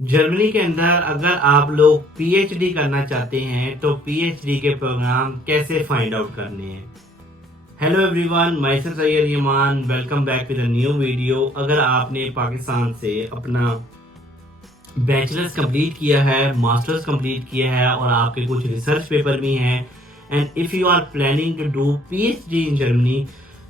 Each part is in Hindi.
जर्मनी के अंदर अगर आप लोग पीएचडी करना चाहते हैं तो पीएचडी के प्रोग्राम कैसे फाइंड आउट करने हैं। Hello everyone, myself Syed Iman, welcome back with a new video. अगर आपने पाकिस्तान से अपना बैचलर्स कंप्लीट किया है, मास्टर्स कंप्लीट किया है और आपके कुछ रिसर्च पेपर भी हैं and if you are planning to do PhD in Germany,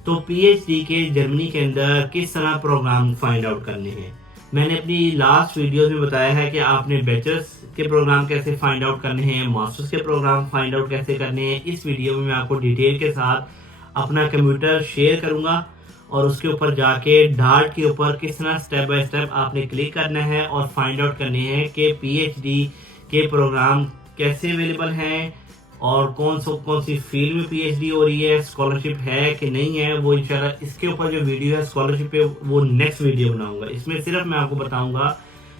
तो पीएचडी के जर्मनी के अंदर किस तरह प्रोग्राम फाइंड आउट करने हैं। मैंने अपनी लास्ट वीडियो में बताया है कि आपने बैचलर्स के प्रोग्राम कैसे फाइंड आउट करने हैं, मास्टर्स के प्रोग्राम फाइंड आउट कैसे करने हैं। इस वीडियो में मैं आपको डिटेल के साथ अपना कंप्यूटर शेयर करूंगा और उसके ऊपर जाके डार्ट के ऊपर किस तरह स्टेप बाय स्टेप आपने क्लिक करना है और फाइंड आउट करने हैं कि पीएचडी के प्रोग्राम कैसे अवेलेबल हैं और कौन सी फील्ड में पीएचडी हो रही है, स्कॉलरशिप है कि नहीं है। वो इंशाल्लाह इसके ऊपर जो वीडियो है स्कॉलरशिप पे, वो नेक्स्ट वीडियो बनाऊंगा। इसमें सिर्फ मैं आपको बताऊंगा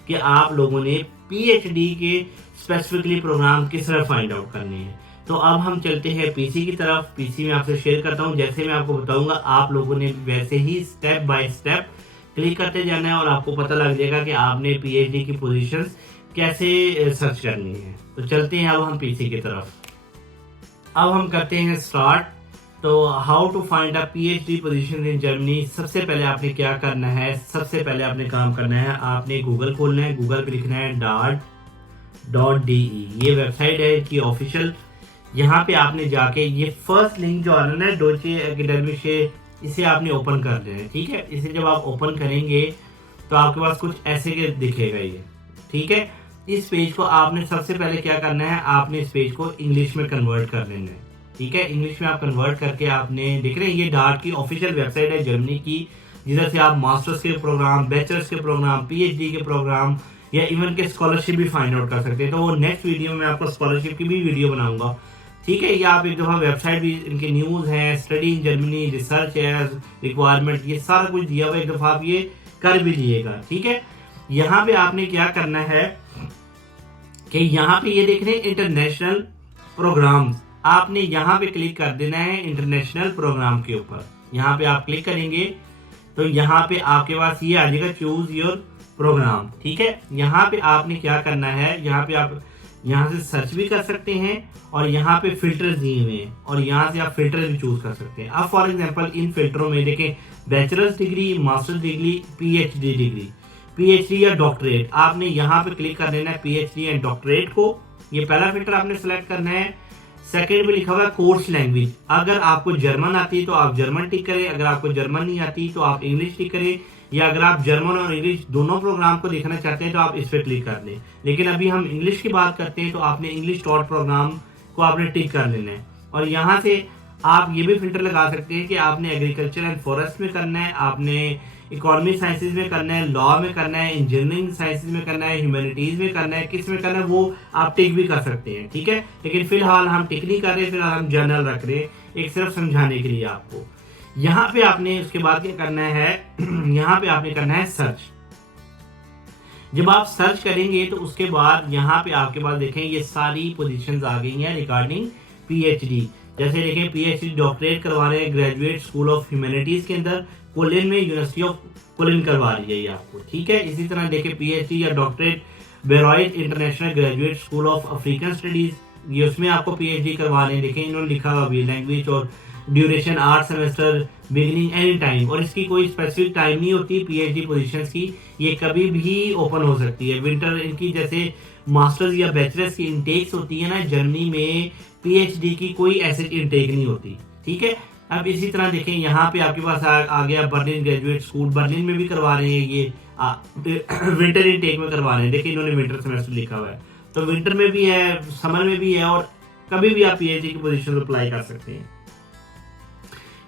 कि आप लोगों ने पीएचडी के स्पेसिफिकली प्रोग्राम किस तरह फाइंड आउट करने हैं। तो अब हम चलते हैं पीसी की तरफ। पीसी में आपसे शेयर करता हूं, जैसे मैं आपको बताऊंगा आप लोगों ने वैसे ही स्टेप बाय स्टेप क्लिक करते जाना है और आपको पता लग जाएगा कि आपने पीएचडी की पोजीशंस कैसे सर्च करनी है। तो चलते हैं अब हम पीसी की तरफ। अब हम करते हैं स्टार्ट। तो how to find a PhD position in Germany. सबसे पहले आपने क्या करना है, सबसे पहले आपने काम करना है, आपने गूगल खोलना है। गूगल पे लिखना है dart.de। ये वेबसाइट है इनकी ऑफिशियल। यहाँ पे आपने जाके ये फर्स्ट लिंक जो आ रहा है ना, डोचे एकेडमी से, इसे आपने ओपन कर देना है। ठीक है, इसे जब आप ओपन करेंगे तो आपके पास कुछ ऐसे के दिखेगा ये। ठीक है, इस पेज को आपने सबसे पहले क्या करना है, आपने इस पेज को इंग्लिश में कन्वर्ट कर लेना है। ठीक है, इंग्लिश में आप कन्वर्ट करके आपने देख रहे हैं ये डार्ट की ऑफिशियल वेबसाइट है जर्मनी की, जिधर से आप मास्टर्स के प्रोग्राम, बैचलर्स के प्रोग्राम, पीएचडी के प्रोग्राम या इवन के स्कॉलरशिप भी फाइंड आउट कर सकते हैं। तो वो नेक्स्ट वीडियो में आपको स्कॉलरशिप की भी वीडियो बनाऊंगा। ठीक है, ये आप एक दफ़ा वेबसाइट भी, इनके न्यूज़ हैं, स्टडी इन जर्मनी, रिसर्च है, रिक्वायरमेंट, ये सारा कुछ दिया हुआ, एक दफ़ा आप ये कर भी दिएगा। ठीक है, यहाँ पे आपने क्या करना है कि यहाँ पे ये देख रहे हैं इंटरनेशनल प्रोग्राम, आपने यहाँ पे क्लिक कर देना है इंटरनेशनल प्रोग्राम के ऊपर। यहाँ पे आप क्लिक करेंगे तो यहाँ पे आपके पास ये आ जाएगा चूज योर प्रोग्राम। ठीक है, यहाँ पे आपने क्या करना है, यहाँ पे आप यहाँ से सर्च भी कर सकते हैं और यहाँ पे फिल्टर दिए हुए हैं और यहाँ से आप फिल्टर भी चूज कर सकते हैं। अब फॉर एग्जांपल इन फिल्टरों में देखें, bachelors degree, masters degree, PhD degree, PhD या डॉक्टरेट, आपने यहाँ पे क्लिक कर देना है पीएचडी एंड डॉक्टरेट को। ये पहला फिल्टर आपने सेलेक्ट करना है। सेकंड में लिखा हुआ है कोर्स लैंग्वेज, अगर आपको जर्मन आती है तो आप जर्मन टिक करें, अगर आपको जर्मन नहीं आती तो आप इंग्लिश टिक करें, या अगर आप जर्मन और इंग्लिश दोनों प्रोग्राम को देखना चाहते हैं तो आप इस पर क्लिक कर दें। लेकिन अभी हम इंग्लिश की बात करते हैं तो आपने इंग्लिश डॉट प्रोग्राम को आपने टिक कर लेना है। और यहाँ से आप ये भी फिल्टर लगा सकते हैं कि आपने एग्रीकल्चर एंड फॉरेस्ट में करना है, आपने इकोनॉमिक साइंसेज में करना है, लॉ में करना है, इंजीनियरिंग साइंसेज में करना है, ह्यूमैनिटीज में करना है, किस में करना है वो आप टिक भी कर सकते हैं। ठीक है, लेकिन फिलहाल हम टिक नहीं कर रहे, फिलहाल हम जनरल रख रहे हैं, एक सिर्फ समझाने के लिए आपको। यहाँ पे आपने उसके बाद क्या करना है यहाँ पे आपने करना है सर्च। जब आप सर्च करेंगे तो उसके बाद यहाँ पे आपके पास देखें ये सारी पोजीशंस आ गई हैं रिगार्डिंग पीएचडी। जैसे देखें पीएचडी डॉक्टरेट करवा रहे हैं ग्रेजुएट स्कूल ऑफ ह्यूमैनिटीज के अंदर, कोलिन में, यूनिवर्सिटी ऑफ कोलिन करवा रही है ये आपको। ठीक है, इसी तरह देखें पीएचडी या doctorate Bayreuth International Graduate School of African Studies, ये उसमें आपको पीएचडी करवा रहे हैं। देखें इन्होंने लिखा हुआ भी लैंग्वेज और duration 8 semester, beginning any time, और इसकी कोई स्पेसिफिक टाइम नहीं होती पीएचडी पोजीशंस की, ये कभी भी ओपन हो सकती है। विंटर इनकी जैसे मास्टर्स या बैचलर्स की इनटेक्स होती है ना जर्मनी में, पीएचडी की कोई ऐसी इनटेक नहीं होती। ठीक है, अब इसी तरह देखें यहाँ पे आपके पास आ गया बर्लिन ग्रेजुएट स्कूल, बर्लिन में भी करवा रहे हैं ये विंटर इनटेक में करवा रहे हैं। देखिए इन्होंने विंटर सेमेस्टर लिखा हुआ है, तो विंटर में भी है, समर में भी है, और कभी भी आप पीएचडी की पोजीशन अप्लाई कर सकते हैं।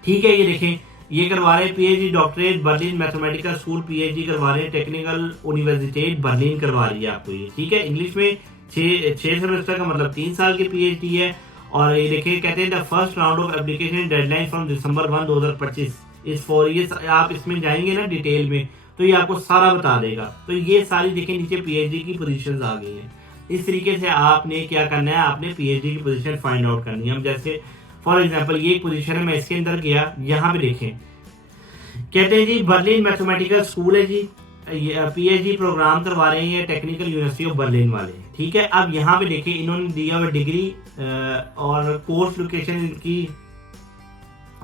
ठीक है, ये देखें ये करवा रहे हैं PhD doctorate Berlin mathematical school, PhD करवा रहे हैं टेक्निकल यूनिवर्सिटी बर्लिन करवा रही है आपको ये। ठीक है, इंग्लिश में 6 सेमेस्टर का मतलब 3 साल की पीएचडी है। और ये देखिए कहते हैं the first round of application deadline from December 1 2025 इस फॉर, ये आप इसमें जाएंगे ना डिटेल में तो ये आपको सारा बता देगा। तो ये सारी देखें नीचे पीएचडी की पोजीशंस आ गई हैं। इस तरीके से आपने क्या करना है, आपने पीएचडी की पोजीशन फाइंड आउट करनी है। हम जैसे फॉर एग्जांपल ये एक पोजीशन है, मैं इसके अंदर गया, यहाँ पे देखें कहते हैं जी बर्लिन मैथमेटिकल स्कूल है जी, पीएचडी प्रोग्राम करवा रहे हैं टेक्निकल यूनिवर्सिटी ऑफ बर्लिन वाले, ठीक है। अब यहाँ पे देखिए इन्होंने दिया हुआ डिग्री और कोर्स लोकेशन इनकी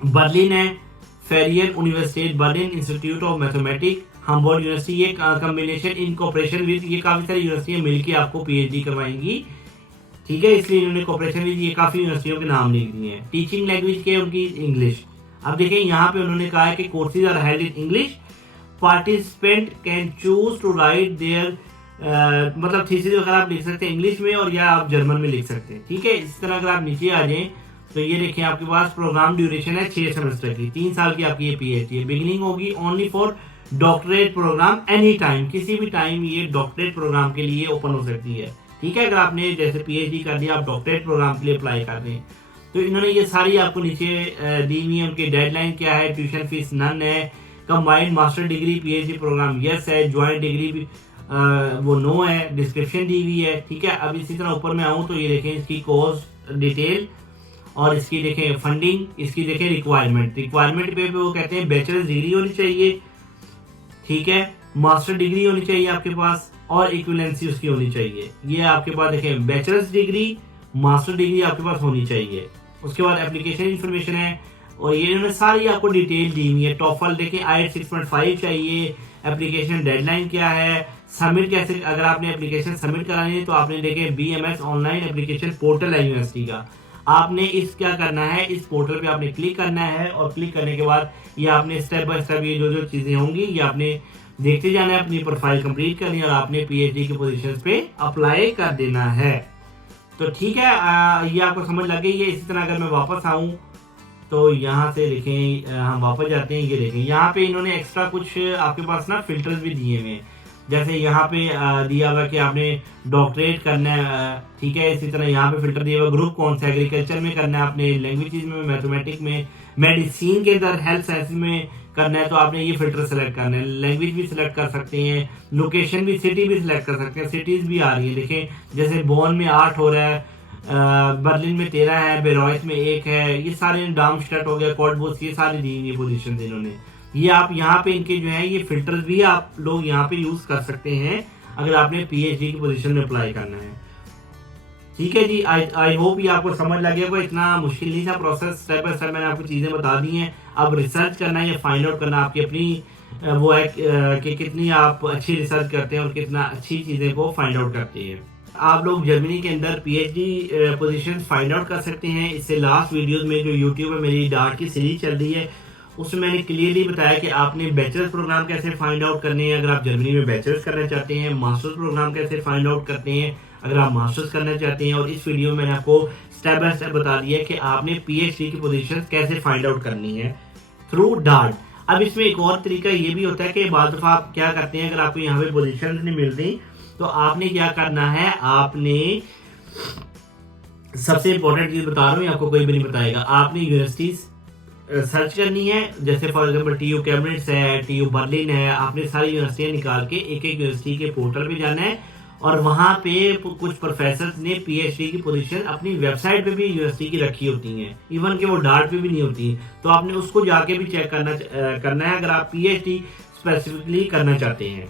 बर्लिन है, Freie University Berlin, Institute of Mathematics, Humboldt University. ये कॉम्बिनेशन इन कोऑपरेशन विद, ये काफी सारी यूनिवर्सिटियां मिलकर आपको पीएचडी करवाएंगी, ठीक है। इसलिए इन्होंने कोऑपरेशन विद ये काफी यूनिवर्सिटियों के नाम लिख दिए हैं। टीचिंग लैंग्वेज के उनकी इंग्लिश। अब देखिए यहाँ पे उन्होंने कहा है कि courses are held in English, participant can choose to write their, मतलब थीसिस अगर आप लिख सकते हैं इंग्लिश में और या आप जर्मन में लिख सकते हैं, ठीक है। इस तरह अगर आप नीचे आ जाएं तो ये देखिए आपके पास प्रोग्राम ड्यूरेशन है 6 सेमेस्टर की, 3 साल की आपकी ये पीएचडी है। बिगिनिंग होगी only for doctorate programme any time, किसी भी टाइम ये डॉक्टरेट प्रोग्राम के लिए ओपन हो सकती है, ठीक है। अगर आपने जैसे पीएचडी कर लिया, आप डॉक्टरेट प्रोग्राम के लिए अप्लाई कर रहे हैं, तो इन्होंने ये सारी आपको नीचे दी हुई है। उनकी डेडलाइन क्या है, ट्यूशन फीस नन है, combined master degree PhD programme yes है, ज्वाइंट डिग्री भी वो नो है, डिस्क्रिप्शन दी हुई है, ठीक है। अब इसी तरह ऊपर में आऊँ तो ये देखें इसकी कोर्स डिटेल और इसकी देखें फंडिंग, इसकी देखें रिक्वायरमेंट पे वो कहते हैं बैचलर्स डिग्री होनी चाहिए, ठीक है, मास्टर डिग्री होनी चाहिए आपके पास और इक्विवेलेंसी उसकी होनी चाहिए। ये आपके पास देखें बैचलर्स डिग्री, मास्टर डिग्री आपके पास होनी चाहिए। उसके बाद एप्लीकेशन इन्फॉर्मेशन है और ये इन्होंने सारी आपको डिटेल दी हुई है। टॉफल देखिए IELTS 6.5 चाहिए, एप्लीकेशन डेडलाइन क्या है, सबमिट कैसे, अगर आपने एप्लीकेशन सबमिट करानी है तो आपने देखे BMS ऑनलाइन एप्लीकेशन पोर्टल है यूनिवर्सिटी का, आपने इस क्या करना है, इस पोर्टल पे आपने क्लिक करना है और क्लिक करने के बाद ये आपने स्टेप बाय स्टेप ये जो चीजें होंगी ये आपने देखते जाना है, अपनी प्रोफाइल कंप्लीट करनी है और आपने पीएचडी की पोजीशंस पे अप्लाई कर देना है। तो ठीक है, ये आपको समझ लग गई है। इसी तरह अगर मैं वापस आऊं तो यहाँ से देखें, हम वापस जाते हैं, ये देखें यहाँ पे इन्होंने एक्स्ट्रा कुछ आपके पास ना फिल्टर्स भी दिए हुए हैं। जैसे यहाँ पे दिया हुआ कि आपने डॉक्टरेट करना है, ठीक है। इसी तरह यहाँ पे फिल्टर दिया हुआ ग्रुप कौन सा, एग्रीकल्चर में करना है आपने, लैंग्वेजेस में, मैथमेटिक्स में, मेडिसिन के अंदर, हेल्थ साइंसेज में करना है तो आपने ये फिल्टर सेलेक्ट करना है। लैंग्वेज भी सिलेक्ट कर सकते हैं, लोकेशन भी, सिटी भी सिलेक्ट कर सकते हैं। सिटीज भी आ रही है देखें, जैसे बोन में 8 हो रहा है, बर्लिन में 13 है, बेरॉयस में 1 है, ये सारे डार्मस्टैट हो गया, कोर्टबूस, ये सारी दी हुई पोजीशन इन्होंने। ये आप यहाँ पे इनके जो है ये फिल्टर्स भी आप लोग यहाँ पे यूज कर सकते हैं अगर आपने पीएचडी की पोजीशन में अप्लाई करना है, ठीक है जी। आई होप ये आपको समझ लग गया। कोई इतना मुश्किल नहीं था प्रोसेस, स्टेप बाय स्टेप मैंने आपको चीजें बता दी हैं। अब रिसर्च करना है या फाइंड आउट करना आपकी अपनी वो है कि कितनी आप अच्छी रिसर्च करते हैं और कितना अच्छी चीजें को फाइंड आउट करते हैं। आप लोग जर्मनी के अंदर पीएचडी पोजीशन फाइंड आउट कर सकते हैं। इससे लास्ट वीडियोस में जो यूट्यूब में मेरी डार्ट की सीरीज चल रही है उसमें मैंने क्लियरली बताया कि आपने बैचलर्स प्रोग्राम कैसे फाइंड आउट करने हैं अगर आप जर्मनी में बैचलर्स करना चाहते हैं, मास्टर्स प्रोग्राम कैसे फाइंड आउट करते हैं अगर आप मास्टर्स करना चाहते हैं, और इस वीडियो में मैंने आपको स्टेप बाय स्टेप बता दिया कि आपने पीएचडी की पोजीशन कैसे फाइंड आउट करनी है थ्रू डार्ट। अब इसमें एक और तरीका ये भी होता है कि बाद दफा आप क्या करते हैं, अगर आपको यहाँ पे पोजीशन नहीं मिलती तो आपने क्या करना है, आपने सबसे इंपॉर्टेंट चीज बता रहा हूँ, आपको कोई भी नहीं बताएगा, आपने यूनिवर्सिटीज सर्च करनी है। जैसे फॉर एग्जांपल TU कैम्ब्रिज है, TU बर्लिन है, आपने सारी यूनिवर्सिटियां निकाल के एक एक यूनिवर्सिटी के पोर्टल पे जाना है और वहां पे कुछ प्रोफेसर ने पीएचडी की पोजीशन अपनी वेबसाइट पे भी यूनिवर्सिटी की रखी होती हैं, इवन के वो डार्ट पे भी नहीं होती, तो आपने उसको जाके भी चेक करना है अगर आप पीएचडी स्पेसिफिकली करना चाहते हैं।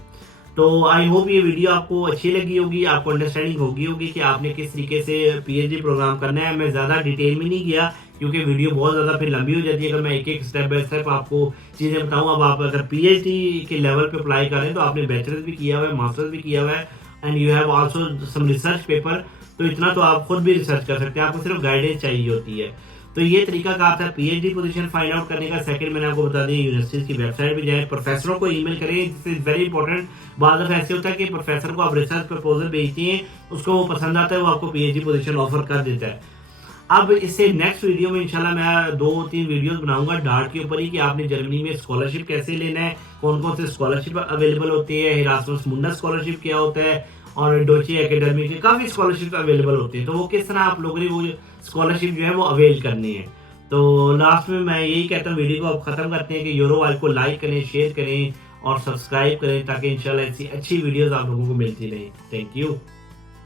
तो आई होप ये वीडियो आपको अच्छी लगी होगी, आपको अंडरस्टैंडिंग होगी कि आपने किस तरीके से पीएचडी प्रोग्राम करना है। मैं ज़्यादा डिटेल में नहीं गया क्योंकि वीडियो बहुत ज़्यादा फिर लंबी हो जाती है अगर मैं एक एक स्टेप बाय स्टेप आपको चीज़ें बताऊँ। अब आप अगर पीएचडी के लेवल पे अप्लाई करें तो आपने बैचलर्स भी किया हुआ है, मास्टर्स भी किया हुआ है and you have also some research paper, तो इतना तो आप खुद भी रिसर्च कर सकते हैं, आपको सिर्फ गाइडेंस चाहिए होती है। तो ये तरीका का था पीएचडी पोजीशन फाइंड आउट करने का। सेकंड मैंने आपको बता दिया यूनिवर्सिटीज की वेबसाइट पे जाए, प्रोफेसरों को ईमेल करें, दिस इज वेरी इंपॉर्टेंट। बाद में ऐसे होता है कि प्रोफेसर को आप रिसर्च प्रपोजल भेजते हैं, उसको वो पसंद आता है, वो आपको पीएचडी पोजीशन ऑफर कर देता है। अब इससे नेक्स्ट वीडियो में इंशाल्लाह मैं 2-3 वीडियोस बनाऊंगा डार्ट के ऊपर ही कि आपने जर्मनी में स्कॉलरशिप कैसे लेना है, कौन कौन से स्कॉलरशिप अवेलेबल होती है, इरास्मस मुंडस स्कॉलरशिप क्या होता है और डोचे एकेडमी के काफी स्कॉलरशिप अवेलेबल होती है, तो वो किस तरह आप लोगों ने वो स्कॉलरशिप जो है वो अवेल करनी है। तो लास्ट में मैं यही कहता हूँ, वीडियो को आप खत्म करते हैं कि यूरोवाइल को लाइक करें, शेयर करें और सब्सक्राइब करें ताकि इंशाल्लाह ऐसी अच्छी वीडियोस आप लोगों को मिलती रहे। Thank you.